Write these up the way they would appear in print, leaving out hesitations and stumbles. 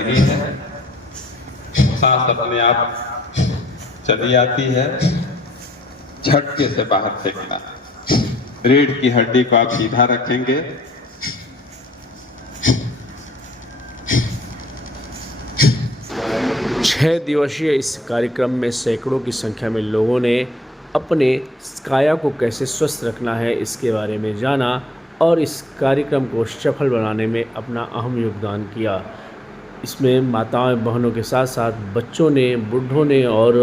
नहीं है, सांस अपने आप चली आती है, झटके से बाहर फेंकना। रीढ़ की हड्डी को आप सीधा रखेंगे, 6 दिवसीय इस कार्यक्रम में सैकड़ों की संख्या में लोगों ने अपने काया को कैसे स्वस्थ रखना है इसके बारे में जाना और इस कार्यक्रम को सफल बनाने में अपना अहम योगदान किया। इसमें माताओं बहनों के साथ साथ बच्चों ने, बूढ़ों ने और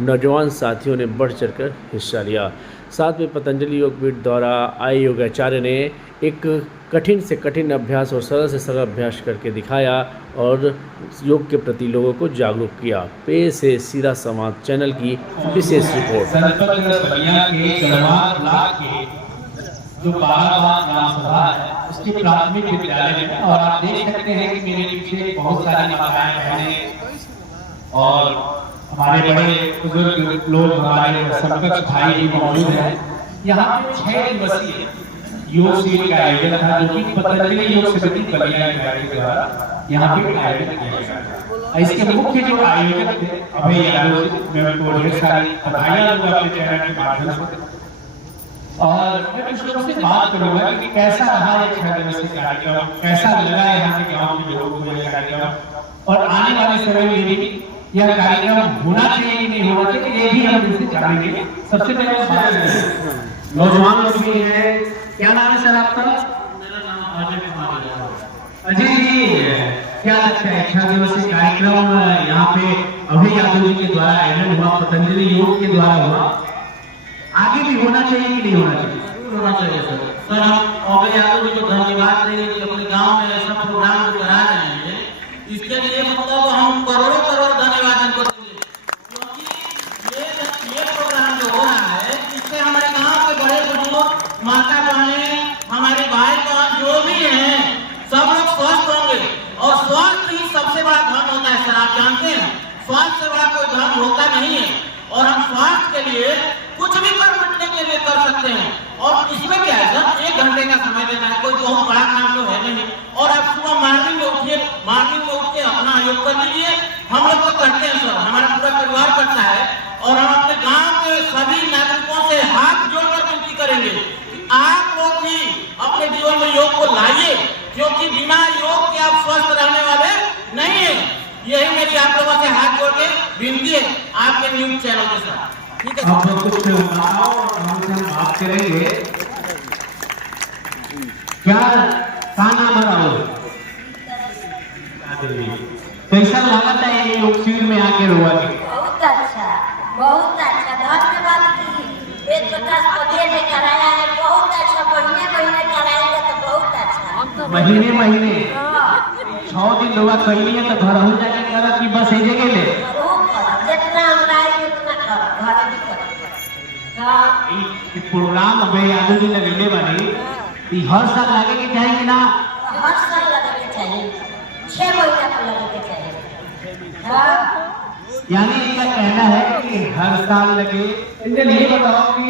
नौजवान साथियों ने बढ़ चढ़कर हिस्सा लिया। साथ में पतंजलि योगपीठ द्वारा आए योगाचार्य ने एक कठिन से कठिन अभ्यास और सरल से सरल अभ्यास करके दिखाया और योग के प्रति लोगों को जागरूक किया। पेश है सीधा समाज चैनल की विशेष रिपोर्ट। जो 12वां ग्राम सभा है उसके प्राथमिक विद्यालय में, और आप देख सकते हैं कि मेरे पीछे बहुत सारी माताएं बहनें और हमारे बड़े बुजुर्ग लोग, हमारे समकक्ष भाई भी मौजूद हैं। यहाँ पे 6 दिवसीय योग शिविर का आयोजन था जो कि पतंजलि योग समिति बलिया के द्वारा यहाँ पे आयोजित किया गया। इसके मुख्य जो आयोजक थे अभय यादव जी, मैं उनको ढेर सारी बधाइयां दूंगा अपने चैनल के माध्यम से। और मैं कुछ लोगों से बात करूंगा कि कैसा रहा ये 6 दिवसीय कार्यक्रम, कैसा लगा यहाँ के गांव के लोगों को यह कार्यक्रम, और आने वाले समय में भी यह कार्यक्रम होना चाहिए कि नहीं होना चाहिए ये भी हम इनसे जानेंगे। सबसे पहले नौजवान लोग भी हैं। क्या नाम है सर आपका? मेरा नाम अजय कुमार है। अजय जी, क्या लगता है 6 दिवसीय कार्यक्रम यहाँ पे अभय यादव जी के द्वारा आयोजन हुआ, पतंजलि योग के द्वारा हुआ, आगे भी होना चाहिए कि नहीं होना चाहिए? होना चाहिए सर। हम अभय यादव जी को धन्यवाद देंगे कि अपने गांव में ऐसा प्रोग्राम जो करा रहे हैं, इसके लिए मतलब हम करोड़ों करोड़ धन्यवाद इनको देंगे, क्योंकि ये प्रोग्राम जो हो रहा है इससे हमारे गांव के बड़े बुजुर्ग, माता बहनें, हमारे भाई बहन जो भी हैं सब लोग स्वस्थ होंगे। और स्वास्थ्य ही सबसे बड़ा धन होता है सर, आप जानते हैं स्वास्थ्य से बड़ा कोई धन होता नहीं है। और हम स्वास्थ्य के लिए कुछ भी कर मिटने के लिए कर सकते हैं। और इसमें क्या है सर, 1 घंटे का समय देना है, कोई बहुत बड़ा काम तो है नहीं। और आप सुबह मॉर्निंग में उठिए, मॉर्निंग में उठ के अपना योग कर लीजिए। हम लोग तो करते हैं सर, हमारा पूरा परिवार करता है। और हम अपने गांव के सभी नागरिकों से हाथ जोड़कर विनती करेंगे कि आप लोग भी अपने जीवन में योग को लाइए, क्योंकि बिना योग के आप स्वस्थ रहने वाले नहीं है। यही मेरी आप लोगों से हाथ जोड़ के विनती है आपके न्यूज चैनल के साथ। ठीक है, आप कुछ बताओ और हमसे बात करेंगे। क्या नाम है राहुल? कैसा लगा था ये योग शिविर में आके हुआ? बहुत अच्छा, बहुत अच्छा, धन्यवाद की वेद प्रकाश पटेल ने कराया है। बहुत अच्छा, महीने महीने कराएंगे तो बहुत अच्छा। महीने महीने 6 दिन लोग कहली है तो घर हो जाके करा कि बस एक जगह ले जितना हमरा है उतना कर, घर भी कर। हां, ई प्रोग्राम अभय यादव जी लगले बानी, ई हर साल लगे के चाहिए ना? हर साल लगे के चाहिए, 6 महीने पर लगे के चाहिए। हां, यानी इनका कहना है कि हर साल लगे। इनके ये बताओ कि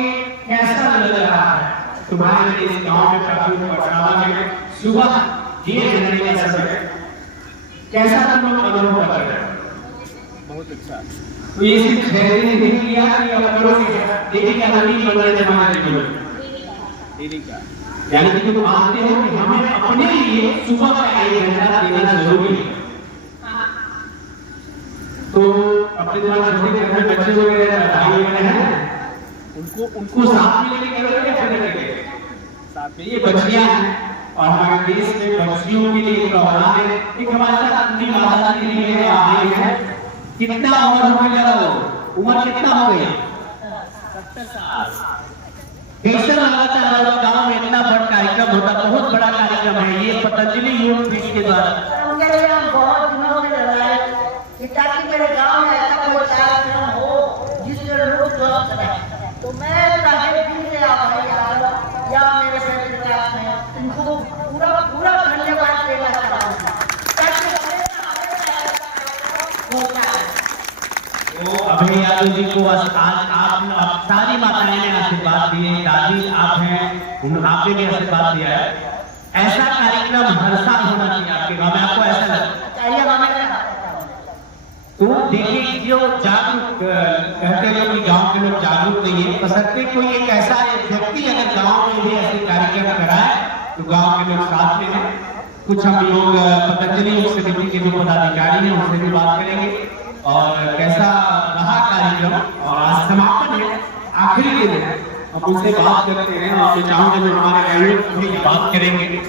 कैसा लग रहा है तुम्हारे इस गांव में काफी बदलाव है? सुबह ये जनवरी का समय कैसा तुम लोग अनुभव कर रहे हैं? बहुत अच्छा। तो ये सिर्फ 6 दिन ही किया कि अब करोगे डेली का रूटीन बन रहा है हमारे जीवन डेली का? यानी कि तुम मानते हो कि हमें अपने लिए सुबह का 1 घंटा देना जरूरी है। तो अपने जमाने छोटे घर में बच्चे वगैरह भाई बहन हैं, उनको साथ में लेके करोगे या फिर लेके? साथ में। ये बच्चियां हैं और हमारे देश में बच्चियों के लिए प्रोग्राम है। एक हमारे साथ अपनी माता के लिए आए हैं। कितना उम्र हो गया? उम्र कितना हो गया? 70 साल। कैसे लगा था हमारे गांव में इतना बड़ा कार्यक्रम होता? बहुत बड़ा कार्यक्रम है ये पतंजलि योग पीठ के द्वारा। मेरे यहाँ बहुत दिनों से लग रहा है कि ताकि मेरे गांव में ऐसा कोई कार्यक्रम हो जिससे लोग स्वस्थ रहे। तो मैं चाहे दिल से अभय यादव या मेरे बेटे प्रयास में इनको पूरा पूरा धन्यवाद देना चाहूँगा। अभय यादव जी को आज आप सारी माताएं ने आशीर्वाद दिए, दादी आप हैं, आपने भी आशीर्वाद दिया है। ऐसा कार्यक्रम हर साल होना चाहिए आपके गाँव में, आपको ऐसा लगता है? चाहिए हमें तो देखिए जो जागरूक कहते हैं कि गांव के लोग जागरूक नहीं है, बशर्ते कोई एक ऐसा एक व्यक्ति अगर गांव में भी ऐसे कार्यक्रम कराए तो गांव के लोग साथ में हैं। कुछ हम लोग पतंजलि योग समिति के जो पदाधिकारी हैं उनसे भी बात करेंगे और कैसा रहा कार्यक्रम, और आज समापन है, आखिरी दिन है, हम उनसे बात करते हैं और मैं चाहूंगा जो हमारे आयोजक बात करेंगे।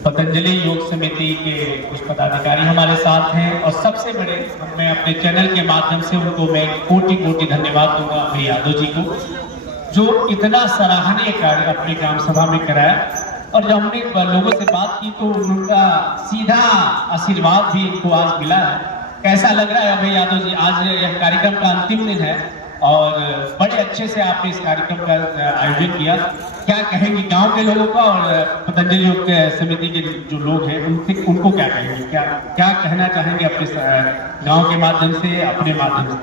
पतंजलि योग समिति के कुछ पदाधिकारी हमारे साथ हैं और सबसे बड़े मैं अपने चैनल के माध्यम से उनको मैं कोटि कोटि धन्यवाद दूंगा अभय यादव जी को, जो इतना सराहनीय कार्य अपनी ग्राम सभा में कराया। और जब हमने लोगों से बात की तो उनका सीधा आशीर्वाद भी इनको आज मिला है। कैसा लग रहा है अभय यादव जी, आज यह कार्यक्रम का अंतिम दिन है और बड़े अच्छे से आपने इस कार्यक्रम का आयोजन किया, क्या कहेंगे गांव के लोगों का और पतंजलि योग समिति के जो लोग हैं उनको क्या कहेंगे, क्या कहना चाहेंगे अपने गांव के माध्यम से, अपने माध्यम से?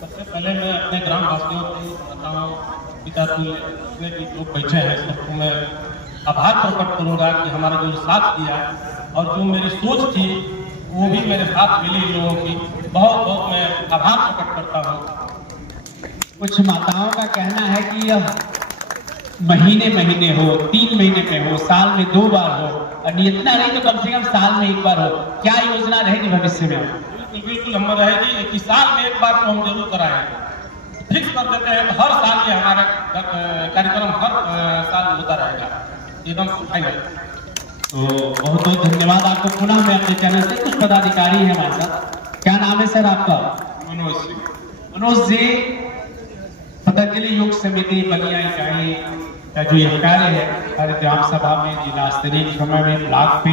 सबसे पहले मैं अपने ग्राम वासियों को बताऊं, पिता जितने भी लोग बैठे हैं सबको मैं आभार प्रकट करूंगा कि हमारा जो साथ दिया और जो मेरी सोच थी वो भी मेरे साथ मिली लोगों की, बहुत बहुत मैं आभार प्रकट करता हूँ। कुछ माताओं का कहना है कि यह महीने महीने हो, 3 महीने में हो, साल में 2 बार हो, और इतना नहीं तो कम से कम साल में 1 बार हो। क्या योजना रहेगी भविष्य में? बिल्कुल बिल्कुल हम रहेगी कि साल में 1 बार तो हम जरूर कराएंगे, फिक्स कर देते हैं हर साल ये हमारा कार्यक्रम हर साल होता रहेगा, एकदम फाइनल। तो बहुत बहुत धन्यवाद आपको। पुनः मैं अपने चैनल से कुछ पदाधिकारी हैं हमारे साथ। क्या नाम है सर आपका? मनोज सिंह। मनोज जी, पतंजलि योग समिति बलिया इकाई का जो यह कार्य है हर ग्राम सभा में, जिला स्तरीय समय में, ब्लॉक पे,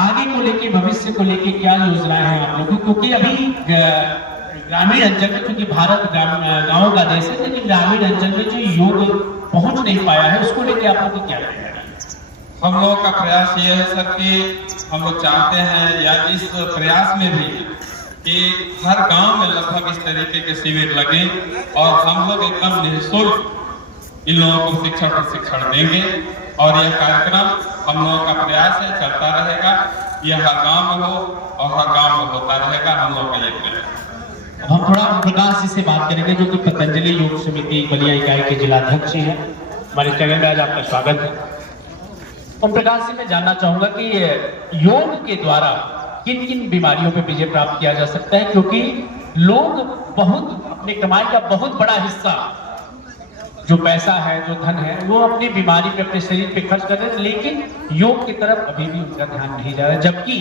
आगे को लेके, भविष्य को लेके क्या योजनाएं हैं आप लोगों की? क्योंकि अभी ग्रामीण अंचल में, क्योंकि भारत गाँव का देश है, लेकिन ग्रामीण अंचल में जो योग पहुंच नहीं पाया है उसको लेके आप लोग क्या कहेंगे? हम लोगों का प्रयास ये है सर कि हम लोग चाहते हैं या इस प्रयास में भी कि हर गांव में लगभग इस तरीके के शिविर लगे और हम लोग एकदम निःशुल्क इन लोगों को प्रशिक्षण देंगे और यह कार्यक्रम हम लोगों का प्रयास है, चलता रहेगा। यह हर गांव में हो और हर गांव में होता रहेगा, हम लोग का ये प्रयास। हम थोड़ा ओम प्रकाश जी से बात करेंगे जो कि पतंजलि योग समिति बलिया इकाई के जिला अध्यक्ष हैं। हमारे चैनल में आज आपका स्वागत है। ओम प्रकाश जी, मैं जानना चाहूंगा कि योग के द्वारा किन किन बीमारियों पे विजय प्राप्त किया जा सकता है, क्योंकि लोग बहुत अपने कमाई का बहुत बड़ा हिस्सा जो पैसा है, जो धन है, वो अपनी बीमारी पे, अपने शरीर पे खर्च कर रहे हैं, लेकिन योग की तरफ अभी भी उनका ध्यान नहीं जा रहा है, जबकि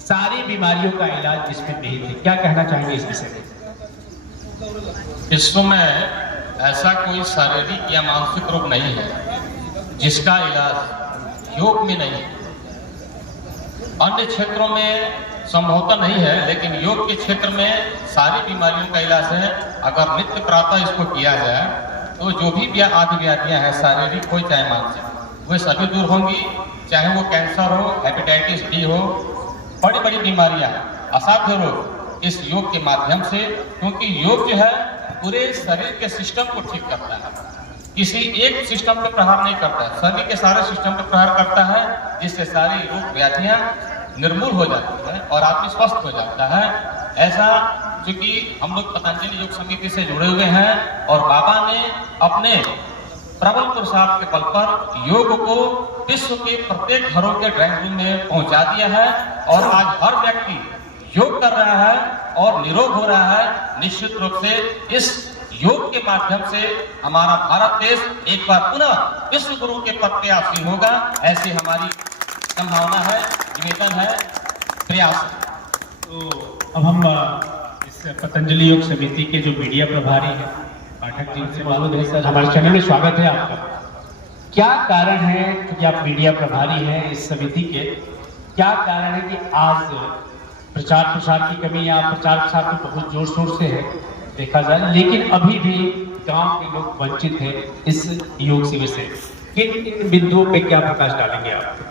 सारी बीमारियों का इलाज इसमें नहीं है। क्या कहना चाहेंगे इस विषय में? विश्व में ऐसा कोई शारीरिक या मानसिक रोग नहीं है जिसका इलाज योग में नहीं है। अन्य क्षेत्रों में संभवतः नहीं है, लेकिन योग के क्षेत्र में सारी बीमारियों का इलाज है। अगर नित्य प्रातः इसको किया जाए तो जो भी आदि व्याधियां हैं, शारीरिक हो चाहे मानसिक, वे सभी दूर होंगी। चाहे वो कैंसर हो, हेपेटाइटिस बी हो, बड़ी बड़ी बीमारियां, असाध्य रोग, इस योग के माध्यम से, क्योंकि योग जो है पूरे शरीर के सिस्टम को ठीक करता है, किसी एक सिस्टम पर प्रहार नहीं करता है, शरीर के सारे सिस्टम पर प्रहार करता है, जिससे सारी रोग व्याधियां निर्मूल हो जाती है और आदमी स्वस्थ हो जाता है। ऐसा चूंकि हम लोग पतंजलि योग समिति से जुड़े हुए हैं और बाबा ने अपने प्रबल पुरुषार्थ के बल पर योग को विश्व के प्रत्येक घरों के ड्राइंग रूम में पहुंचा दिया है और आज हर व्यक्ति योग कर रहा है और निरोग हो रहा है। निश्चित रूप से इस योग के माध्यम से हमारा भारत देश एक बार पुनः विश्व गुरु के पद पे आसीन होगा, ऐसी हमारी संभावना है, निवेदन है, प्रयास है। तो अब हम इस पतंजलि योग समिति के जो मीडिया प्रभारी हैं पाठक जी से मालूम है। सर, हमारे चैनल में स्वागत है आपका। क्या कारण है, क्योंकि आप मीडिया प्रभारी हैं इस समिति के, क्या कारण है कि आज प्रचार प्रसार की कमी या प्रचार प्रसार की बहुत जोर शोर से है देखा जाए, लेकिन अभी भी गांव के लोग वंचित हैं इस योग शिविर से? किन बिंदुओं पे क्या प्रकाश डालेंगे आप?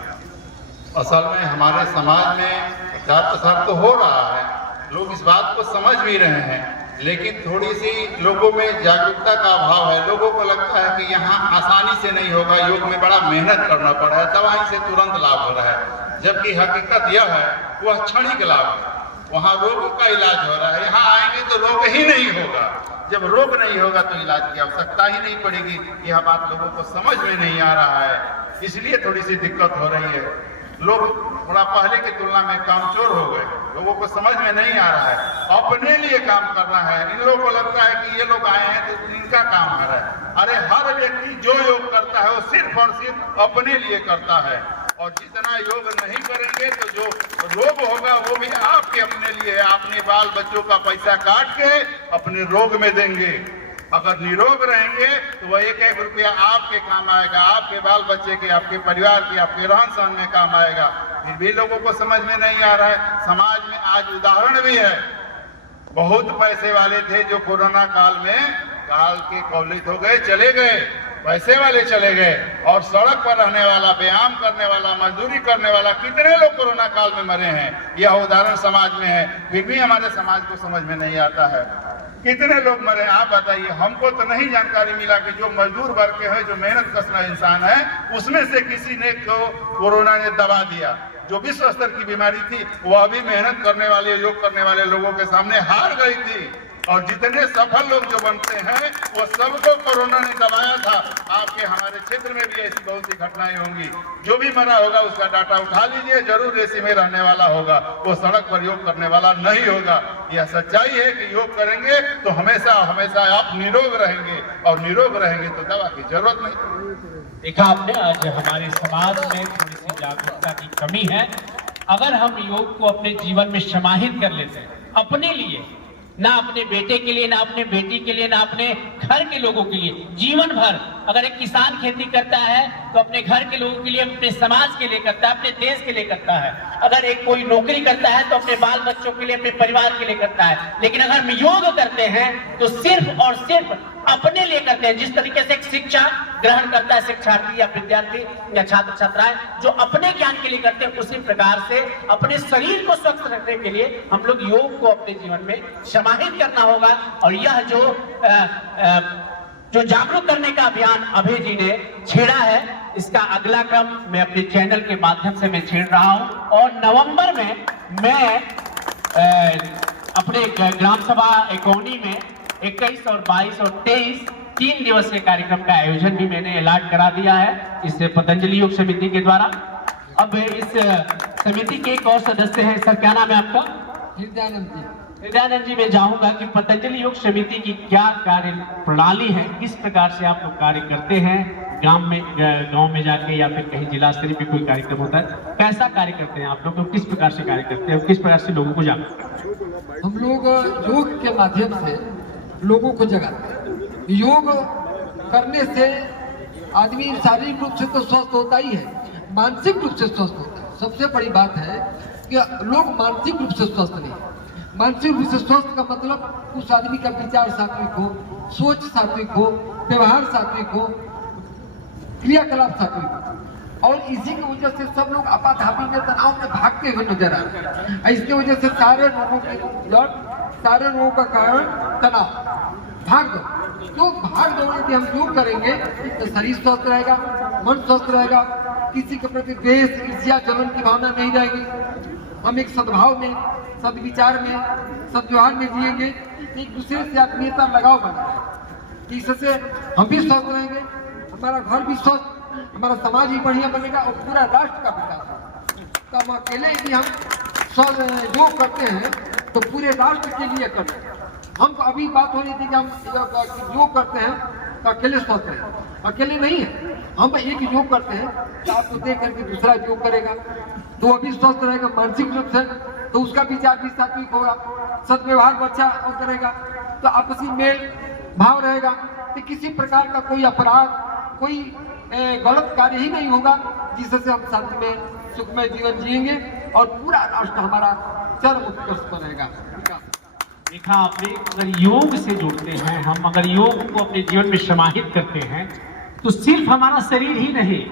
असल में हमारे समाज में प्रचार प्रसार तो हो रहा है, लोग इस बात को समझ भी रहे हैं, लेकिन थोड़ी सी लोगों में जागरूकता का अभाव है। लोगों को लगता है कि यहाँ आसानी से नहीं होगा, योग में बड़ा मेहनत करना पड़ रहा है, दवाई से तुरंत लाभ हो रहा है, जबकि हकीकत यह है वह क्षणिक लाभ है। वहाँ रोगों का इलाज हो रहा है। यहाँ आएंगे तो रोग ही नहीं होगा। जब रोग नहीं होगा तो इलाज की आवश्यकता ही नहीं पड़ेगी। यह बात लोगों को समझ में नहीं आ रहा है, इसलिए थोड़ी सी दिक्कत हो रही है। लोग थोड़ा पहले की तुलना में कामचोर हो गए, लोगों को समझ में नहीं आ रहा है। अपने लिए काम करना है। इन लोगों को लगता है कि ये लोग आए हैं तो इनका काम आ रहा है। अरे हर व्यक्ति जो योग करता है वो सिर्फ और सिर्फ अपने लिए करता है, और जितना योग नहीं करेंगे तो जो रोग होगा वो भी आपके अपने लिए है। अपने बाल बच्चों का पैसा काट के अपने रोग में देंगे। अगर निरोग रहेंगे तो वह एक एक रुपया आपके काम आएगा, आपके बाल बच्चे के, आपके परिवार के, आपके रहन सहन में काम आएगा। फिर भी लोगों को समझ में नहीं आ रहा है। समाज में आज उदाहरण भी है, बहुत पैसे वाले थे जो कोरोना काल में काल के कवलित हो गए, चले गए, पैसे वाले चले गए, और सड़क पर रहने वाला, व्यायाम करने वाला, मजदूरी करने वाला कितने लोग कोरोना काल में मरे हैं। यह उदाहरण समाज में है। फिर भी हमारे समाज को समझ में नहीं आता है कितने लोग मरे। आप बताइए, हमको तो नहीं जानकारी मिला कि जो मजदूर वर्ग के हैं, जो मेहनत कशना इंसान है, उसमें से किसी ने को कोरोना ने दबा दिया। जो विश्व स्तर की बीमारी थी वह भी मेहनत करने वाले, योग करने वाले लोगों के सामने हार गई थी। और जितने सफल लोग जो बनते हैं वो सबको कोरोना ने दबाया था। आपके हमारे क्षेत्र में भी ऐसी बहुत सी घटनाएं होंगी। जो भी मरा होगा उसका डाटा उठा लीजिए, जरूर एसी में रहने वाला होगा, वो सड़क पर योग करने वाला नहीं होगा। यह सच्चाई है कि योग करेंगे तो हमेशा हमेशा आप निरोग रहेंगे, और निरोग रहेंगे तो दवा की जरूरत नहीं। देखा आपने, आज हमारे समाज में थोड़ी सी जागरूकता की कमी है। अगर हम योग को अपने जीवन में समाहित कर लेते हैं अपने लिए, ना अपने बेटे के लिए, ना अपने बेटी के लिए, ना अपने घर के लोगों के लिए, जीवन भर अगर एक किसान खेती करता है तो अपने घर के लोगों के लिए, अपने समाज के लिए करता है, अपने देश के लिए करता है। अगर एक कोई नौकरी करता है तो अपने बाल बच्चों के लिए, अपने परिवार के लिए करता है। लेकिन अगर हम योग करते हैं तो सिर्फ और सिर्फ अपने लिए करते हैं। जिस तरीके से एक शिक्षा ग्रहण करता है शिक्षार्थी या विद्यार्थी या छात्र छात्राएं, जो अपने ज्ञान के लिए करते हैं, उसी प्रकार से अपने शरीर को स्वस्थ रखने के लिए हम लोग योग को अपने जीवन में समाहित करना होगा। और यह जो जागरूक करने का अभियान अभय जी ने छेड़ा है, इसका अगला क्रम मैं अपने चैनल के माध्यम से मैं छेड़ रहा हूं। और नवंबर में मैं अपने ग्राम सभा एकौनी में 21 और 22 और 23 3 दिवसीय कार्यक्रम का आयोजन भी मैंने अलॉट करा दिया है इस पतंजलि योग समिति के द्वारा। अब इस समिति के एक और सदस्य हैं, सर क्या नाम है आपका? हृदयानंद जी। हृदयानंद जी, मैं चाहूंगा कि पतंजलि योग समिति की क्या कार्य प्रणाली है, किस प्रकार से आप लोग कार्य करते हैं, गांव में जाके या फिर कहीं जिला स्तरीय पे कोई कार्यक्रम होता है, कैसा कार्य करते हैं आप लोग, किस प्रकार से कार्य करते हैं, किस प्रकार से लोगों को जागरूक करते हैं? हम लोग योग के माध्यम से लोगों को जगाते हैं। योग करने से आदमी शारीरिक रूप से तो स्वस्थ होता ही है, मानसिक रूप से स्वस्थ होता है। सबसे बड़ी बात है कि लोग मानसिक रूप से स्वस्थ नहीं। मानसिक रूप से स्वस्थ का मतलब उस आदमी का विचार सात्विक हो, सोच सात्विक हो, व्यवहार सात्विक हो, क्रियाकलाप सात्विक हो। और इसी की वजह से सब लोग आपाधापी में तनाव में भागते हुए नजर आ रहे हैं। इसकी वजह से सारे रोगों का कारण तनाव, भाग दौड़। तो भाग दौड़ यदि हम योग करेंगे तो शरीर स्वस्थ रहेगा, मन स्वस्थ रहेगा, किसी के प्रति द्वेष, ईर्ष्या, जलन की भावना नहीं रहेगी। हम एक सद्भाव में, सद्विचार में, सद्व्यवहार में जिएंगे, एक दूसरे से आत्मीयता लगाव बनाएंगे। इससे हम भी स्वस्थ रहेंगे, हमारा घर भी स्वस्थ, हमारा समाज भी बढ़िया बनेगा और पूरा राष्ट्र का विकास होगा। तो हम अकेले यदि हम योग करते हैं तो पूरे राष्ट्र के लिए करते हैं। हम अभी बात हो रही थी कि हम योग करते हैं तो अकेले स्वस्थ हैं, अकेले नहीं है। हम एक योग करते हैं तो आपको देख करके दूसरा योग करेगा तो वो भी स्वस्थ रहेगा मानसिक रूप से, तो उसका विचार भी सात्विक होगा, सद्व्यवहार अच्छा करेगा, तो आपसी मेल भाव रहेगा, तो किसी प्रकार का कोई अपराध, कोई गलत कार्य ही नहीं होगा, जिससे हम शांति में सुखमय जीवन जिएंगे और पूरा राष्ट्र हमारा चरम उत्कर्ष पर रहेगा। देखा आपने, अगर योग से जुड़ते हैं हम, अगर योग को अपने जीवन में समाहित करते हैं तो सिर्फ हमारा शरीर ही नहीं,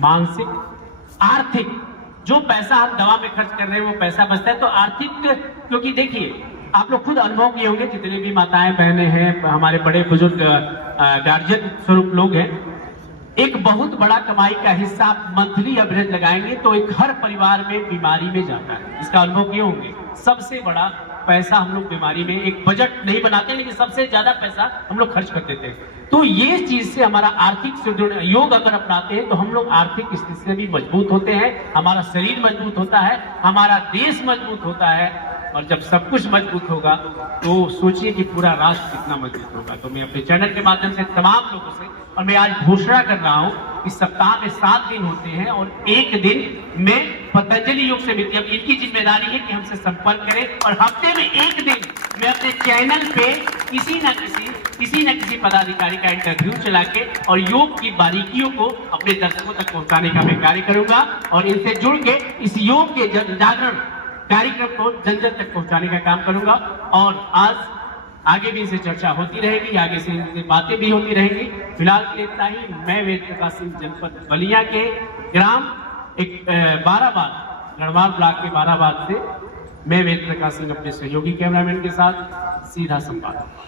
मानसिक, आर्थिक, जो पैसा हम दवा में खर्च कर रहे हैं वो पैसा बचता है तो आर्थिक, क्योंकि देखिए आप लोग खुद अनुभव किए होंगे, जितने भी माताएं बहनें हैं, हमारे बड़े बुजुर्ग गार्जियन स्वरूप लोग हैं, एक बहुत बड़ा कमाई का हिस्सा मंथली एवरेज लगाएंगे तो एक हर परिवार में बीमारी में जाता है। इसका अनुभव किए होंगे। सबसे बड़ा पैसा हम लोग बीमारी में, एक बजट नहीं बनाते लेकिन सबसे ज्यादा पैसा हम लोग खर्च कर देते हैं। तो ये चीज से हमारा आर्थिक सुदृढ़, योग अगर अपनाते हैं तो हम लोग आर्थिक स्थिति से भी मजबूत होते हैं, हमारा शरीर मजबूत होता है, हमारा देश मजबूत होता है। और जब सब कुछ मजबूत होगा तो सोचिए कि पूरा राष्ट्र कितना मजबूत होगा। तो मैं अपने चैनल के माध्यम से तमाम लोगों से, और मैं आज घोषणा कर रहा हूं कि सप्ताह में 7 दिन होते हैं और एक दिन में पतंजलि योग समिति, अब इनकी जिम्मेदारी है कि हमसे संपर्क करें और हफ्ते में एक दिन मैं अपने चैनल पे किसी न किसी पदाधिकारी का इंटरव्यू चला के और योग की बारीकियों को अपने दर्शकों तक पहुंचाने का मैं कार्य करूंगा और इनसे जुड़ के इस योग के जागरण कार्यक्रम को जन जन तक पहुंचाने का काम करूंगा। और आज आगे भी इनसे चर्चा होती रहेगी, आगे से इनसे बातें भी होती रहेंगी। फिलहाल के लिए इतना ही। मैं वेद प्रकाश सिंह, जनपद बलिया के ग्राम बाराबाद, गढ़वाल ब्लॉक के बाराबाद से मैं वेद प्रकाश सिंह अपने सहयोगी कैमरामैन के साथ सीधा संवाद।